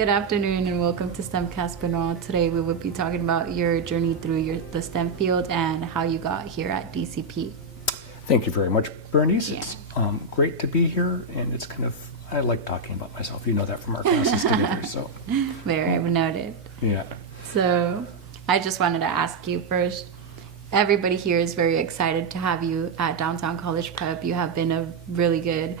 Good afternoon and welcome to STEMCasts Benoit. Today we will be talking about your journey through the STEM field and how you got here at DCP. Thank you very much, Berenice. Yeah. It's great to be here, and it's I like talking about myself. You know that from our classes together, so. Very noted. Yeah. So I just wanted to ask you first, everybody here is very excited to have you at Downtown College Prep. You have been a really good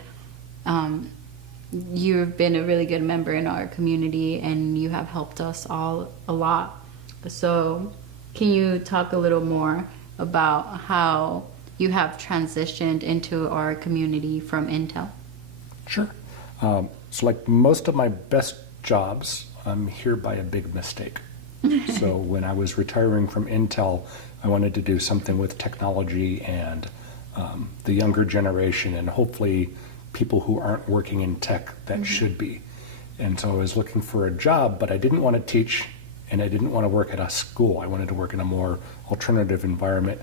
you've been a really good member in our community and you have helped us all a lot. So can you talk a little more about how you have transitioned into our community from Intel? Sure. So like most of my best jobs, I'm here by a big mistake. So when I was retiring from Intel, I wanted to do something with technology and the younger generation and hopefully people who aren't working in tech that should be. And so I was looking for a job, but I didn't want to teach and I didn't want to work at a school. I wanted to work in a more alternative environment.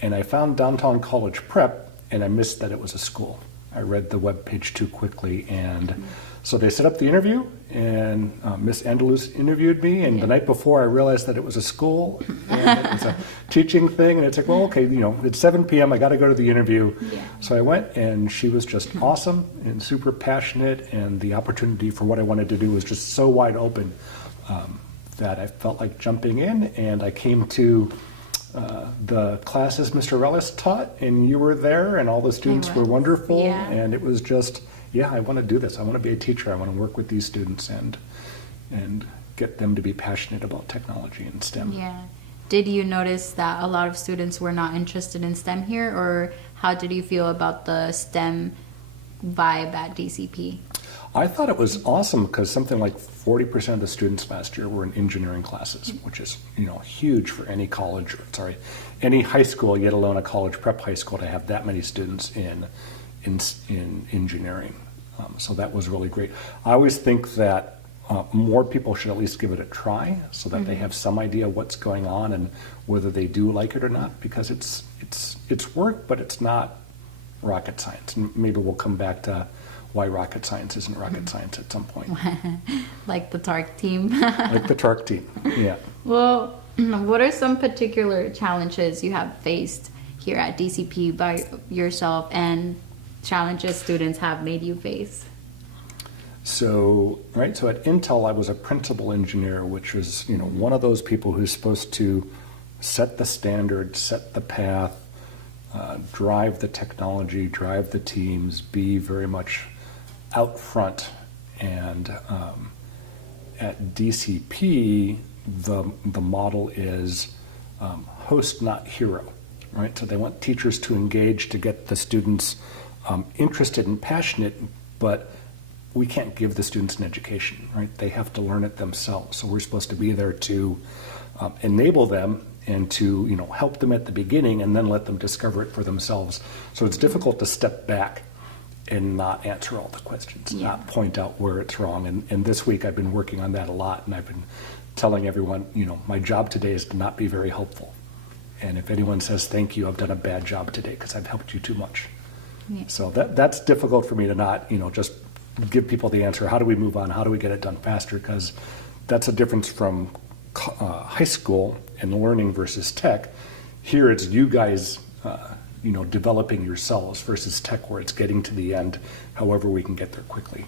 And I found Downtown College Prep and I missed that it was a school. I read the webpage too quickly, and so they set up the interview, and Miss Andalus interviewed me, and the night before I realized that it was a school, and it was a teaching thing, and it's like, well, okay, it's 7 p.m., I got to go to the interview. Yeah. So I went, and she was just awesome and super passionate, and the opportunity for what I wanted to do was just so wide open that I felt like jumping in, and I came to the classes Mr. Rellis taught, and you were there, and all the students were wonderful, and it was just, I want to do this. I want to be a teacher. I want to work with these students and get them to be passionate about technology and STEM. Yeah. Did you notice that a lot of students were not interested in STEM here, or how did you feel about the STEM vibe at DCP? I thought it was awesome because something like 40% of the students last year were in engineering classes, which is huge for any college, any high school, yet alone a college prep high school, to have that many students in engineering. So that was really great. I always think that more people should at least give it a try so that they have some idea what's going on and whether they do like it or not, because it's work, but it's not rocket science. And maybe we'll come back to why rocket science isn't rocket science at some point. Like the TARC team. Like the TARC team, yeah. Well, what are some particular challenges you have faced here at DCP by yourself, and challenges students have made you face? So at Intel, I was a principal engineer, which was, one of those people who's supposed to set the standard, set the path, drive the technology, drive the teams, be very much out front. And at DCP, the model is host, not hero, right? So they want teachers to engage to get the students interested and passionate, but we can't give the students an education, right? They have to learn it themselves. So we're supposed to be there to enable them and to help them at the beginning and then let them discover it for themselves. So it's difficult to step back and not answer all the questions, not point out where it's wrong. And this week I've been working on that a lot, and I've been telling everyone, my job today is to not be very helpful. And if anyone says thank you, I've done a bad job today because I've helped you too much. Yeah. So that's difficult for me to not, just give people the answer. How do we move on? How do we get it done faster? Because that's a difference from high school and learning versus tech. Here it's you guys, developing yourselves versus tech, where it's getting to the end, however we can get there quickly.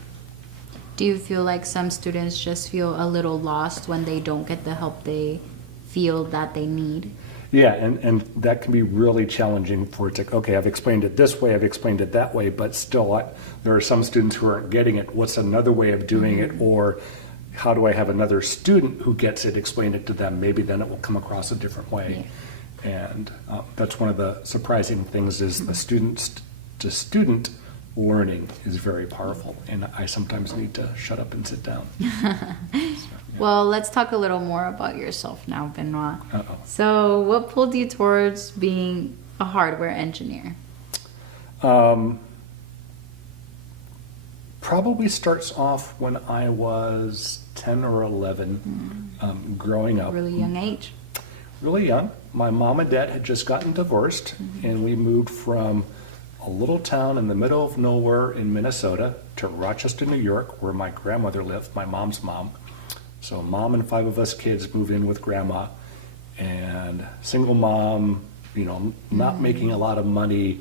Do you feel like some students just feel a little lost when they don't get the help they feel that they need? Yeah, and that can be really challenging for it's like, okay, I've explained it this way, I've explained it that way, but still there are some students who aren't getting it. What's another way of doing it? Or how do I have another student who gets it, explain it to them? Maybe then it will come across a different way. Yeah. And that's one of the surprising things is the student-to-student learning is very powerful, and I sometimes need to shut up and sit down. Well, let's talk a little more about yourself now, Benoit. Uh-oh. So what pulled you towards being a hardware engineer? Probably starts off when I was 10 or 11, growing up. Really young age. Really young. My mom and dad had just gotten divorced, and we moved from a little town in the middle of nowhere in Minnesota to Rochester, New York, where my grandmother lived, my mom's mom. So mom and 5 of us kids move in with grandma, and single mom, you know, not making a lot of money.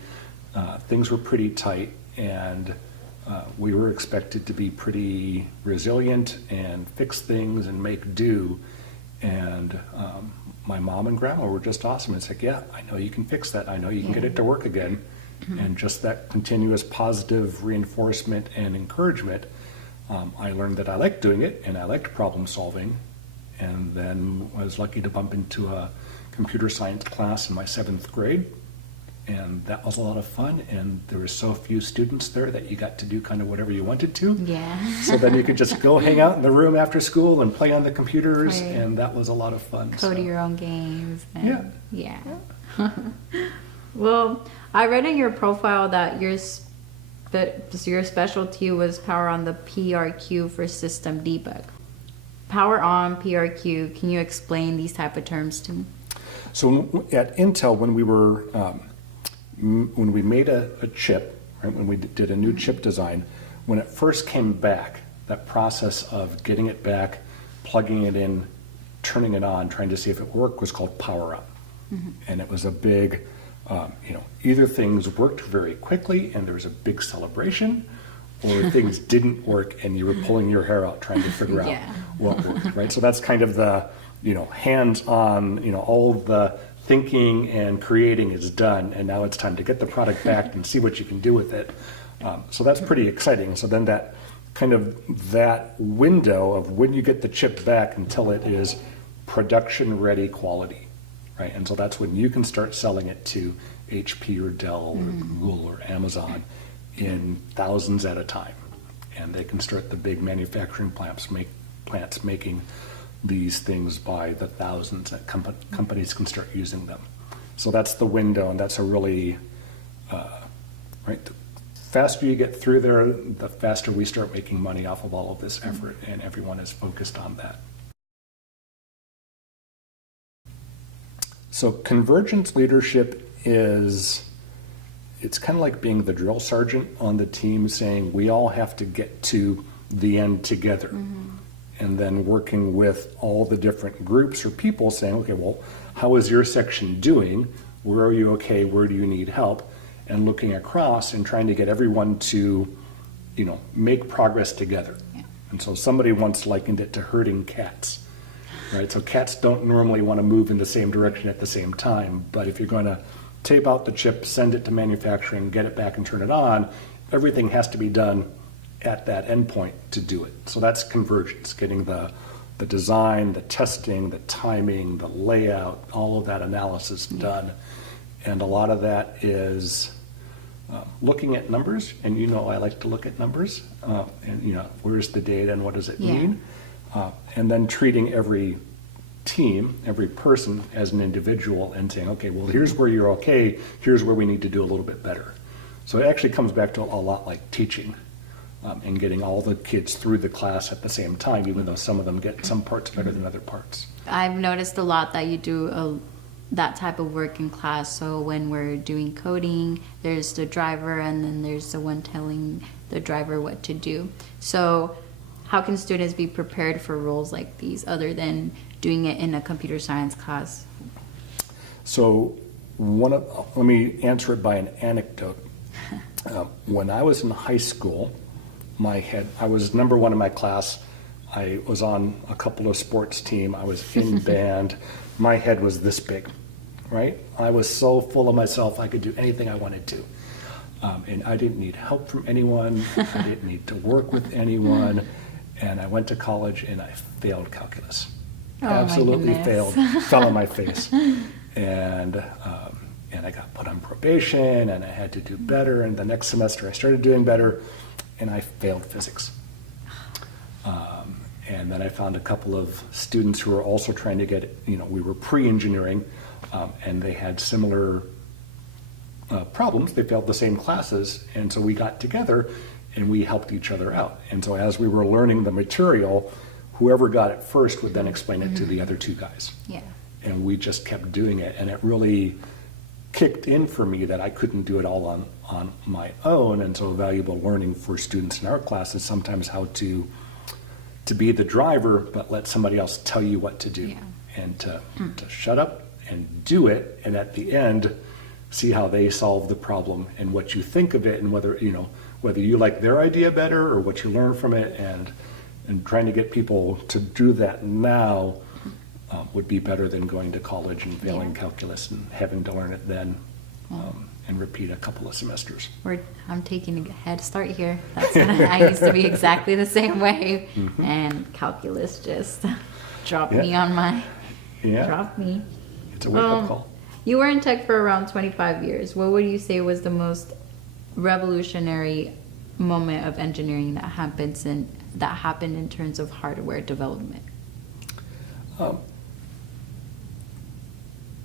Things were pretty tight, and we were expected to be pretty resilient and fix things and make do. And my mom and grandma were just awesome. It's like, yeah, I know you can fix that. I know you can get it to work again. And just that continuous positive reinforcement and encouragement, I learned that I liked doing it and I liked problem solving. And then I was lucky to bump into a computer science class in my 7th grade. And that was a lot of fun. And there were so few students there that you got to do kind of whatever you wanted to. Yeah. So then you could just go hang out in the room after school and play on the computers. Right. And that was a lot of fun. Code your own games. Yeah. Yeah. Well, I read in your profile that your specialty was power on the PRQ for system debug. Power on PRQ, can you explain these type of terms to me? So at Intel, when we were when we made a chip, right, when we did a new chip design, when it first came back, that process of getting it back, plugging it in, turning it on, trying to see if it worked was called power on. And it was a big, you know, either things worked very quickly and there was a big celebration, or things didn't work and you were pulling your hair out trying to figure out what worked, right? So that's kind of the, you know, hands-on, you know, all of the thinking and creating is done, and now it's time to get the product back and see what you can do with it. So that's pretty exciting. So then that kind of that window of when you get the chip back until it is production ready quality, right? And so that's when you can start selling it to HP or Dell or Google or Amazon in thousands at a time. And they can start the big manufacturing plants making these things by the thousands, that companies can start using them. So that's the window, and that's a really, right, the faster you get through there, the faster we start making money off of all of this effort, and everyone is focused on that. So convergent leadership is, it's kind of like being the drill sergeant on the team, saying we all have to get to the end together. And then working with all the different groups or people saying, okay, well, how is your section doing? Where are you okay? Where do you need help? And looking across and trying to get everyone to, you know, make progress together. And so somebody once likened it to herding cats, right? So cats don't normally want to move in the same direction at the same time, but if you're going to tape out the chip, send it to manufacturing, get it back and turn it on, everything has to be done at that endpoint to do it. So that's convergence, getting the design, the testing, the timing, the layout, all of that analysis done. And a lot of that is looking at numbers, and you know I like to look at numbers, and you know, where's the data and what does it mean? And then treating every team, every person as an individual and saying, okay, well, here's where you're okay, here's where we need to do a little bit better. So it actually comes back to a lot like teaching. And getting all the kids through the class at the same time, even though some of them get some parts better than other parts. I've noticed a lot that you do that type of work in class. So when we're doing coding, there's the driver and then there's the one telling the driver what to do. So how can students be prepared for roles like these other than doing it in a computer science class? So let me answer it by an anecdote. When I was in high school, I was number 1 in my class. I was on a couple of sports team. I was in band. My head was this big, right? I was so full of myself, I could do anything I wanted to. And I didn't need help from anyone. I didn't need to work with anyone. And I went to college and I failed calculus. Absolutely failed, fell on my face. And I got put on probation and I had to do better. And the next semester I started doing better. And I failed physics. And then I found a couple of students who were also trying to get, you know, we were pre-engineering, and they had similar problems. They failed the same classes, and so we got together and we helped each other out. And so as we were learning the material, whoever got it first would then explain it to the other 2 guys. And we just kept doing it, and it really kicked in for me that I couldn't do it all on my own. And so valuable learning for students in our class is sometimes how to be the driver, but let somebody else tell you what to do. Yeah. And to shut up and do it, and at the end, see how they solve the problem and what you think of it, and whether you like their idea better or what you learn from it, and trying to get people to do that now would be better than going to college and failing calculus and having to learn it then and repeat a couple of semesters. I'm taking a head start here. That's what I used to be exactly the same way, and calculus just dropped me on my dropped me. It's a wake-up call. You were in tech for around 25 years. What would you say was the most revolutionary moment of engineering that happened in terms of hardware development?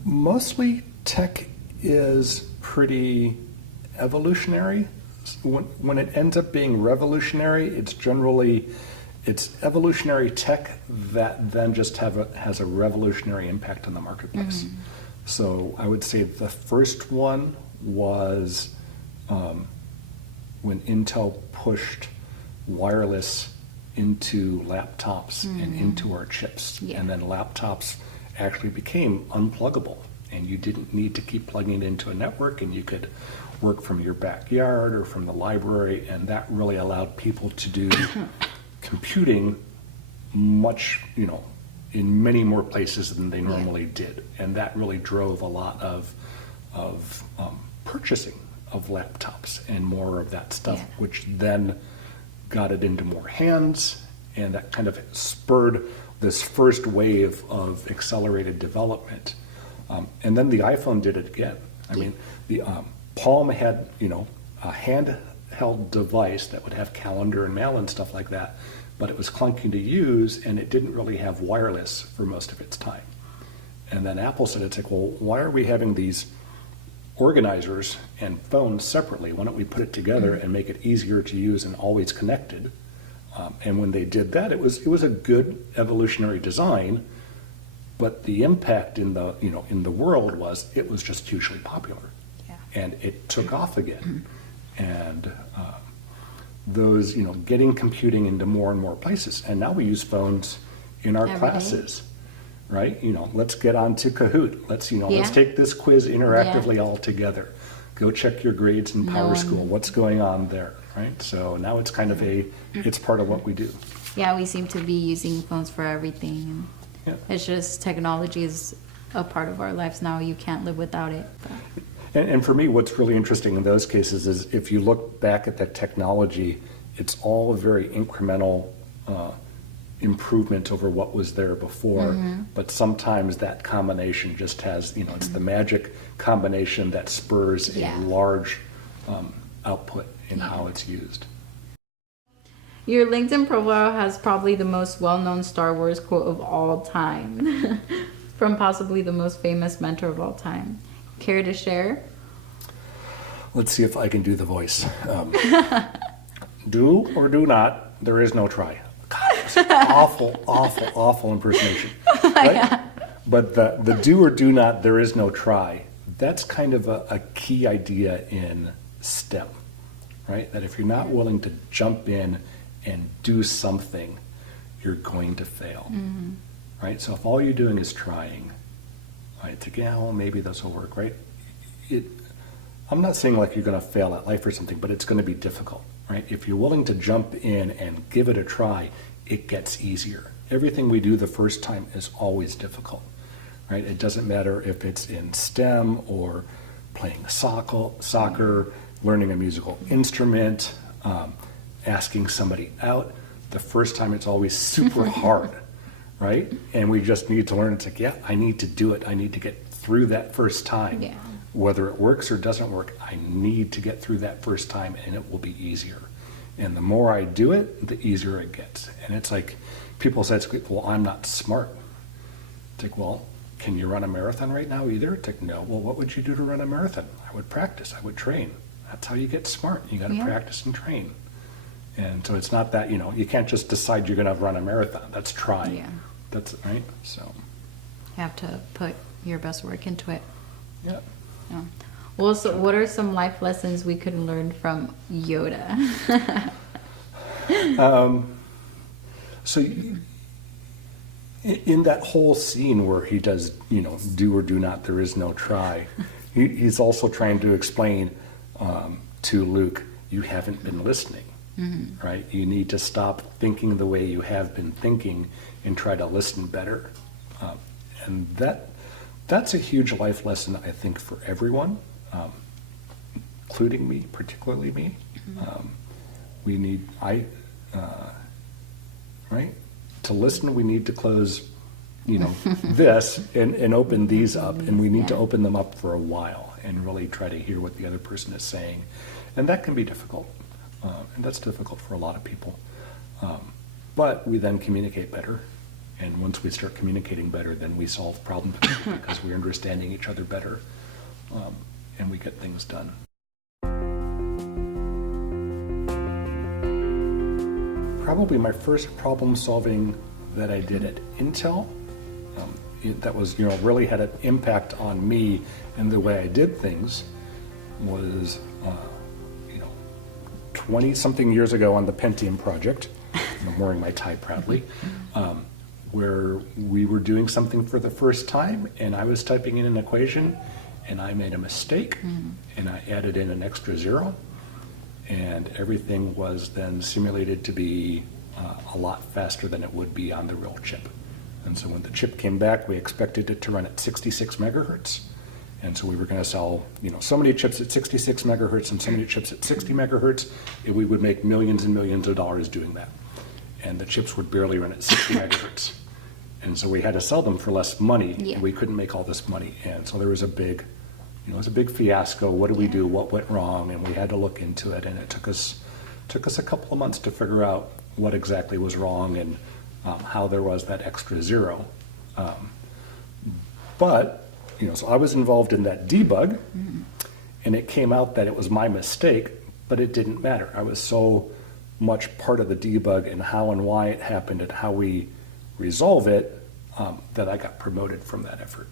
Mostly tech is pretty evolutionary. When it ends up being revolutionary, it's evolutionary tech that then just has a revolutionary impact on the marketplace. Mm-hmm. So I would say the first one was when Intel pushed wireless into laptops and into our chips. Yeah. And then laptops actually became unpluggable, and you didn't need to keep plugging it into a network, and you could work from your backyard or from the library, and that really allowed people to do computing much, in many more places than they normally did. And that really drove a lot of purchasing of laptops and more of that stuff, which then got it into more hands, and that kind of spurred this first wave of accelerated development. And then the iPhone did it again. I mean, the Palm had, a handheld device that would have calendar and mail and stuff like that, but it was clunky to use, and it didn't really have wireless for most of its time. And then Apple said, it's like, well, why are we having these organizers and phones separately? Why don't we put it together and make it easier to use and always connected? And when they did that, it was a good evolutionary design, but the impact in the world was it was just hugely popular, and it took off again. And those, getting computing into more and more places, and now we use phones in our classes, right? Let's get on to Kahoot. Let's take this quiz interactively all together. Go check your grades in Power School. What's going on there? Right, so now it's kind of it's part of what we do. Yeah, we seem to be using phones for everything. It's just technology is a part of our lives now. You can't live without it. And for me, what's really interesting in those cases is if you look back at that technology, it's all a very incremental improvement over what was there before. But sometimes that combination just has, it's the magic combination that spurs a large output in how it's used. Your LinkedIn profile has probably the most well-known Star Wars quote of all time from possibly the most famous mentor of all time. Care to share? Let's see if I can do the voice. Do or do not, there is no try. God, it's awful impersonation. Right? But the do or do not, there is no try, that's kind of a key idea in STEM. Right? That if you're not willing to jump in and do something, you're going to fail. Right? So if all you're doing is trying, right, it's like, well, maybe this will work, right? I'm not saying like you're going to fail at life or something, but it's going to be difficult, right? If you're willing to jump in and give it a try, it gets easier. Everything we do the first time is always difficult, right? It doesn't matter if it's in STEM or playing soccer, learning a musical instrument, asking somebody out. The first time it's always super hard, right? And we just need to learn. It's like, I need to do it. I need to get through that first time. Yeah. Whether it works or doesn't work, I need to get through that first time, and it will be easier. And the more I do it, the easier it gets. And it's like, people say, well, I'm not smart. It's like, well, can you run a marathon right now either? It's like, no. Well, what would you do to run a marathon? I would practice. I would train. That's how you get smart. You got to practice and train. And so it's not that, you can't just decide you're going to run a marathon. That's trying. Yeah. That's right. So you have to put your best work into it. Yeah. Yeah. Well, so what are some life lessons we could learn from Yoda? So in that whole scene where he does, do or do not, there is no try, he's also trying to explain to Luke, you haven't been listening, right? You need to stop thinking the way you have been thinking and try to listen better. And that's a huge life lesson, I think, for everyone, including me, particularly me. Right? To listen, we need to close, this and open these up, and we need to open them up for a while and really try to hear what the other person is saying. And that can be difficult, and that's difficult for a lot of people. But we then communicate better, and once we start communicating better, then we solve problems because we're understanding each other better, and we get things done. Probably my first problem solving that I did at Intel, that was, really had an impact on me and the way I did things was, 20-something years ago on the Pentium project, I'm wearing my tie proudly, where we were doing something for the first time and I was typing in an equation and I made a mistake and I added in an extra zero. And everything was then simulated to be a lot faster than it would be on the real chip. And so when the chip came back, we expected it to run at 66 megahertz. And so we were going to sell, so many chips at 66 megahertz and so many chips at 60 megahertz, and we would make millions and millions of dollars doing that. And the chips would barely run at 60 megahertz. And so we had to sell them for less money, and we couldn't make all this money. And so there was a big it was a big fiasco. What do we do? What went wrong? And we had to look into it, and it took us a couple of months to figure out what exactly was wrong and how there was that extra zero. But so I was involved in that debug, and it came out that it was my mistake, but it didn't matter. I was so much part of the debug and how and why it happened and how we resolve it that I got promoted from that effort.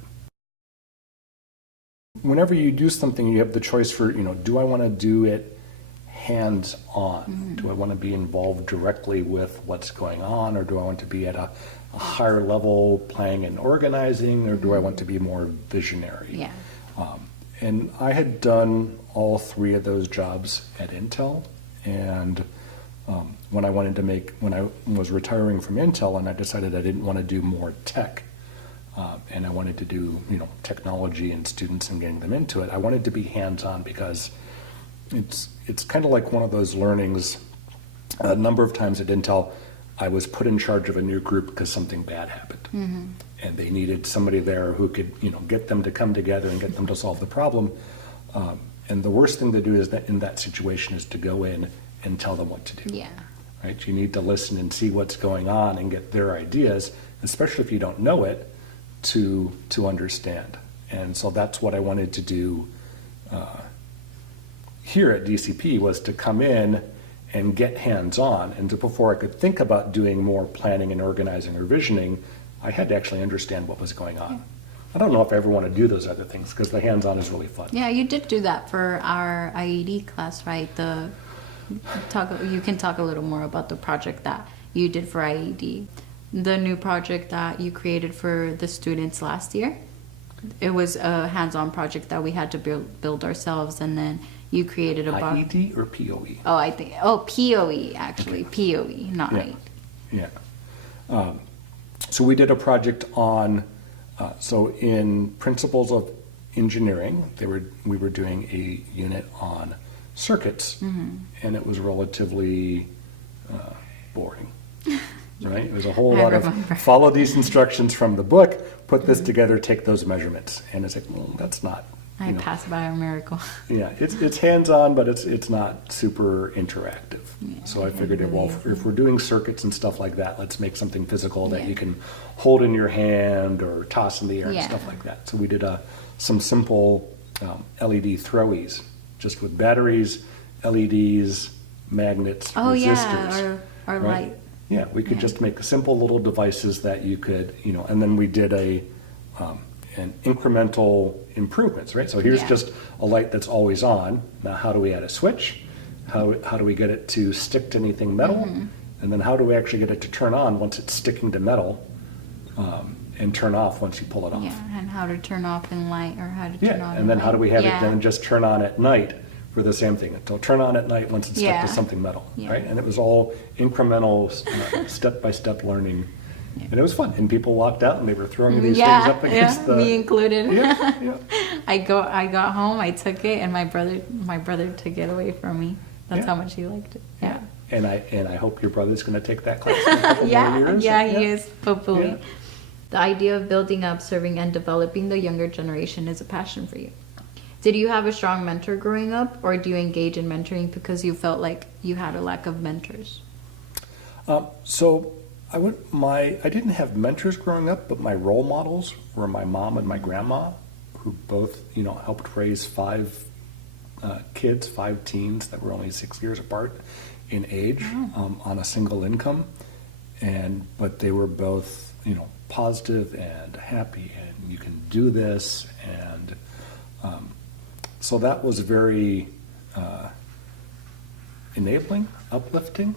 Whenever you do something, you have the choice for, do I want to do it hands-on? Do I want to be involved directly with what's going on, or do I want to be at a higher level planning and organizing, or do I want to be more visionary? Yeah. And I had done all three of those jobs at Intel, and when I was retiring from Intel and I decided I didn't want to do more tech, and I wanted to do, technology and students and getting them into it. I wanted to be hands-on because it's kind of like one of those learnings. A number of times at Intel, I was put in charge of a new group because something bad happened, and they needed somebody there who could, get them to come together and get them to solve the problem. And the worst thing to do is that in that situation is to go in and tell them what to do. Yeah. Right? You need to listen and see what's going on and get their ideas, especially if you don't know it, to understand. And so that's what I wanted to do here at DCP, was to come in and get hands-on. And before I could think about doing more planning and organizing or visioning, I had to actually understand what was going on. I don't know if I ever want to do those other things because the hands-on is really fun. Yeah, you did do that for our IED class, right? You can talk a little more about the project that you did for IED. The new project that you created for the students last year. It was a hands-on project that we had to build ourselves, and then you created a IED or POE? POE actually. Okay. POE, not IED. Yeah. So we did a project on, so in Principles of Engineering, we were doing a unit on circuits, and it was relatively boring. Right? It was a whole lot of follow these instructions from the book, put this together, take those measurements. And it's like, well, that's not. I passed by a miracle. Yeah, it's hands-on, but it's not super interactive. Yeah, so I figured, if we're doing circuits and stuff like that, let's make something physical that you can hold in your hand or toss in the air and stuff like that. So we did some simple LED throwies, just with batteries, LEDs, magnets, resistors. Or right? light. Yeah, we could just make simple little devices that you could, and then we did and incremental improvements, right? So here's Yeah. just a light that's always on. Now, how do we add a switch? How do we get it to stick to anything metal? And then how do we actually get it to turn on once it's sticking to metal, and turn off once you pull it off? Yeah, and how to turn off in light or how to turn on Yeah, in and then how do we have light. it then just turn on at night for the same thing? It'll turn on at night once it's stuck Yeah. to something metal, Yeah. right? And it was all incremental, step-by-step learning. And it was fun. And people walked out and they were throwing these things up against the... me included. Yeah, yeah. I got home, I took it, and my brother took it away from me. That's Yeah. how much he liked it. Yeah. And I hope your brother's going to take that class in a couple more Yeah, years. yeah, he is, hopefully. Yeah. The idea of building up, serving, and developing the younger generation is a passion for you. Did you have a strong mentor growing up, or do you engage in mentoring because you felt like you had a lack of mentors? So I didn't have mentors growing up, but my role models were my mom and my grandma, who both, helped raise 5 kids, 5 teens that were only 6 years apart in age, on a single income. But they were both, positive and happy, and you can do this. And so that was very enabling, uplifting.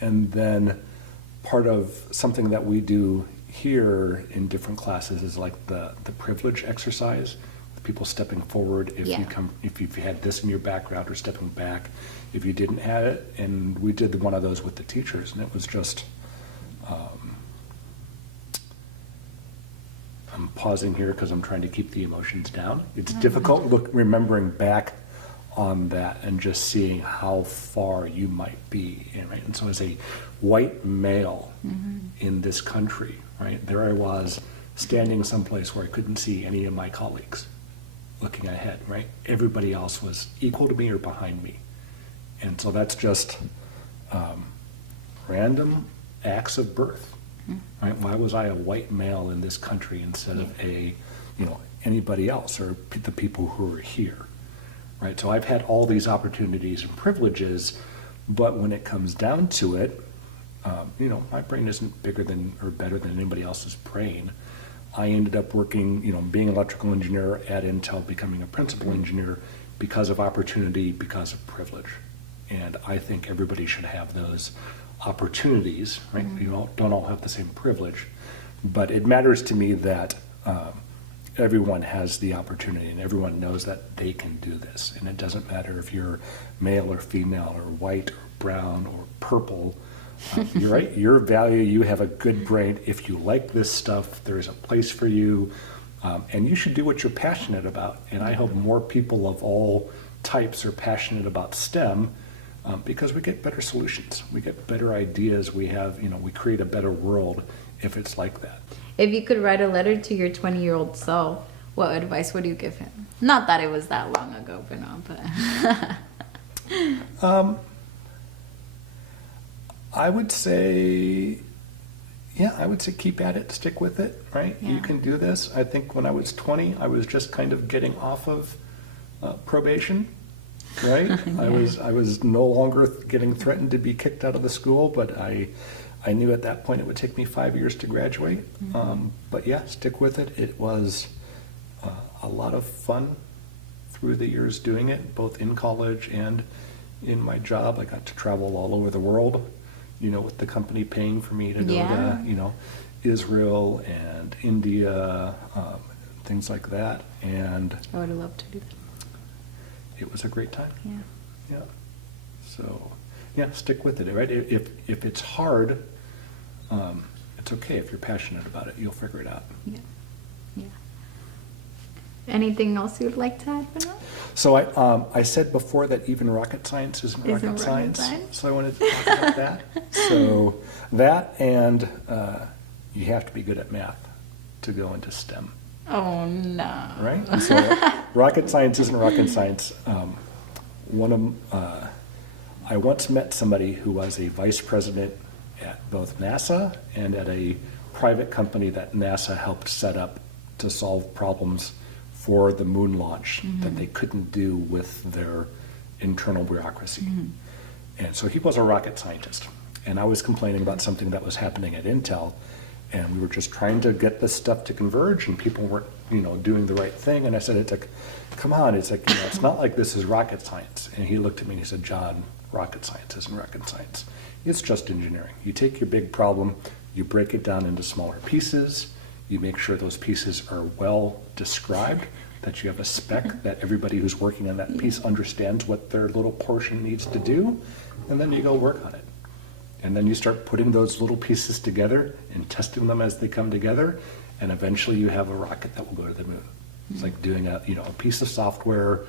And then part of something that we do here in different classes is like the privilege exercise, with people stepping forward if you've had this in your background, or stepping back if you didn't have it. And we did one of those with the teachers, and it was just I'm pausing here because I'm trying to keep the emotions down. It's difficult remembering back on that and just seeing how far you might be, right? And so as a white male in this country, right, there I was standing someplace where I couldn't see any of my colleagues looking ahead, right? Everybody else was equal to me or behind me. And so that's just random acts of birth, right? Why was I a white male in this country instead of anybody else, or the people who are here? Right, so I've had all these opportunities and privileges, but when it comes down to it, my brain isn't bigger than or better than anybody else's brain. I ended up working, being an electrical engineer at Intel, becoming a principal engineer because of opportunity, because of privilege. And I think everybody should have those opportunities, right? You don't all have the same privilege, but it matters to me that everyone has the opportunity and everyone knows that they can do this. And it doesn't matter if you're male or female or white or brown or purple. You're right, your value, you have a good brain. If you like this stuff, there's a place for you, and you should do what you're passionate about. And I hope more people of all types are passionate about STEM, because we get better solutions, we get better ideas, we create a better world if it's like that. If you could write a letter to your 20-year-old self, what advice would you give him? Not that it was that long ago, but... I would say keep at it, stick with it, right? Yeah. You can do this. I think when I was 20, I was just kind of getting off of probation, right? Yeah. I was no longer getting threatened to be kicked out of the school, but I knew at that point it would take me 5 years to graduate. But yeah, stick with it. It was a lot of fun through the years doing it, both in college and in my job. I got to travel all over the world, with the company paying for me to go to, Israel and India, things like that. And I would have loved to do that. it was a great time. Yeah. Yeah. So, yeah, stick with it, right? If it's hard, it's okay. If you're passionate about it, you'll figure it out. Yeah. Yeah. Anything else you'd like to add, Benoit? So I said before that even rocket science isn't rocket science. So I wanted to talk about that. So that, and you have to be good at math to go into STEM. Oh, no. Right? And so rocket science isn't rocket science. I once met somebody who was a vice president at both NASA and at a private company that NASA helped set up to solve problems for the moon launch that they couldn't do with their internal bureaucracy. And so he was a rocket scientist. And I was complaining about something that was happening at Intel. And we were just trying to get this stuff to converge, and people weren't, doing the right thing. And I said, it's like, come on, it's like, it's not like this is rocket science. And he looked at me and he said, John, rocket science isn't rocket science. It's just engineering. You take your big problem, you break it down into smaller pieces, you make sure those pieces are well described, that you have a spec that everybody who's working on that piece understands what their little portion needs to do, and then you go work on it. And then you start putting those little pieces together and testing them as they come together, and eventually you have a rocket that will go to the moon. It's like doing a piece of software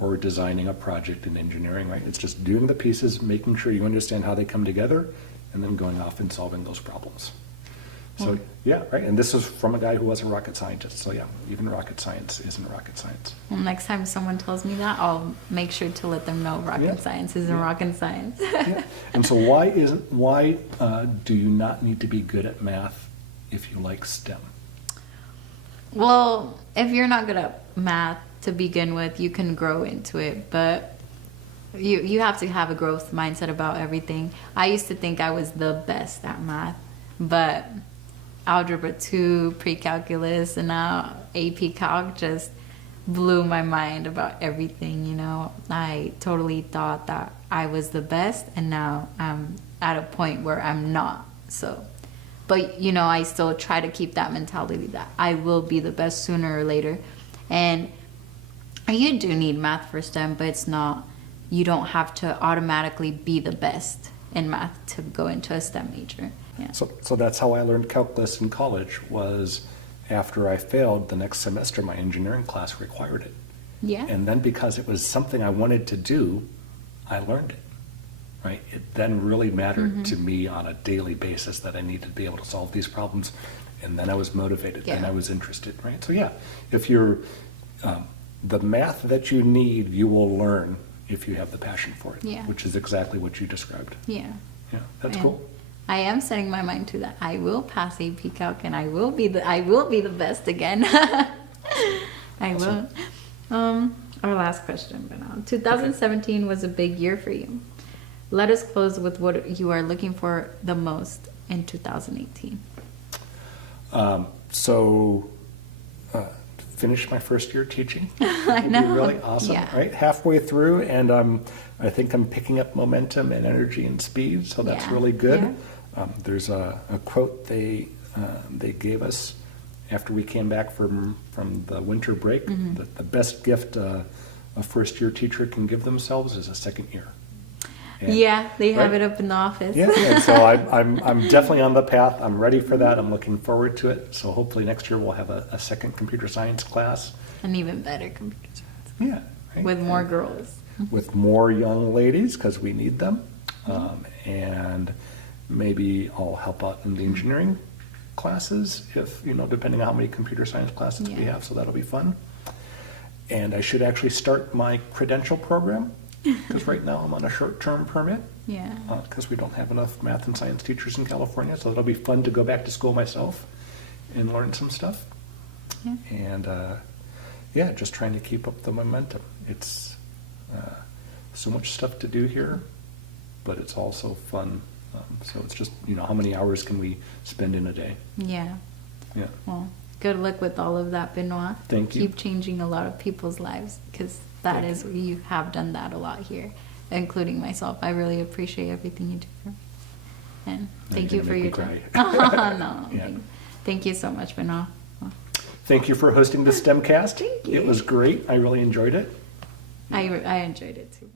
or designing a project in engineering, right? It's just doing the pieces, making sure you understand how they come together, and then going off and solving those problems. So yeah, right. And this is from a guy who was a rocket scientist. So yeah, even rocket science isn't rocket science. Well, next time someone tells me that, I'll make sure to let them know rocket science isn't rocket science. Yeah. And so why do you not need to be good at math if you like STEM? Well, if you're not good at math to begin with, you can grow into it, but you have to have a growth mindset about everything. I used to think I was the best at math, but Algebra 2, pre-calculus, and now AP Calc just blew my mind about everything, I totally thought that I was the best, and now I'm at a point where I'm not. So, but I still try to keep that mentality that I will be the best sooner or later. And you do need math for STEM, but it's not, you don't have to automatically be the best in math to go into a STEM major. Yeah. So that's how I learned calculus in college, was after I failed the next semester, my engineering class required it. Yeah. And then because it was something I wanted to do, I learned it, right? It then really mattered to me on a daily basis that I needed to be able to solve these problems. And then I was motivated, and I was interested, right? So yeah, if you're, the math that you need, you will learn if you have the passion for it, which is exactly what you described. Yeah. Yeah, that's cool. I am setting my mind to that. I will pass AP Calc, and I will be the best again. I will. Our last question, Benoit. 2017 was a big year for you. Let us close with what you are looking for the most in 2018. Finish my first year teaching. I know. It'd be really awesome, right? Halfway through, and I think I'm picking up momentum and energy and speed, so that's really good. Yeah. There's a quote they gave us after we came back from the winter break, that the best gift a first-year teacher can give themselves is a second year. And, they have it up in the office. And so I'm definitely on the path. I'm ready for that. I'm looking forward to it. So hopefully next year we'll have a second computer science class. An even better computer science. Yeah. Right? With more girls. With more young ladies, because we need them. And maybe I'll help out in the engineering classes, if, depending on how many computer science classes we have. So that'll be fun. And I should actually start my credential program, because right now I'm on a short-term permit. Yeah. Because we don't have enough math and science teachers in California, so it'll be fun to go back to school myself and learn some stuff. Yeah. And just trying to keep up the momentum. It's so much stuff to do here, but it's also fun. So it's just, how many hours can we spend in a day? Yeah. Yeah. Well, good luck with all of that, Benoit. Thank you. Keep changing a lot of people's lives, because you have done that a lot here, including myself. I really appreciate everything you do for me. And thank you for your time. No. Yeah. Thank you so much, Benoit. Thank you for hosting the STEMcast. Thank you. It was great. I really enjoyed it. I enjoyed it too.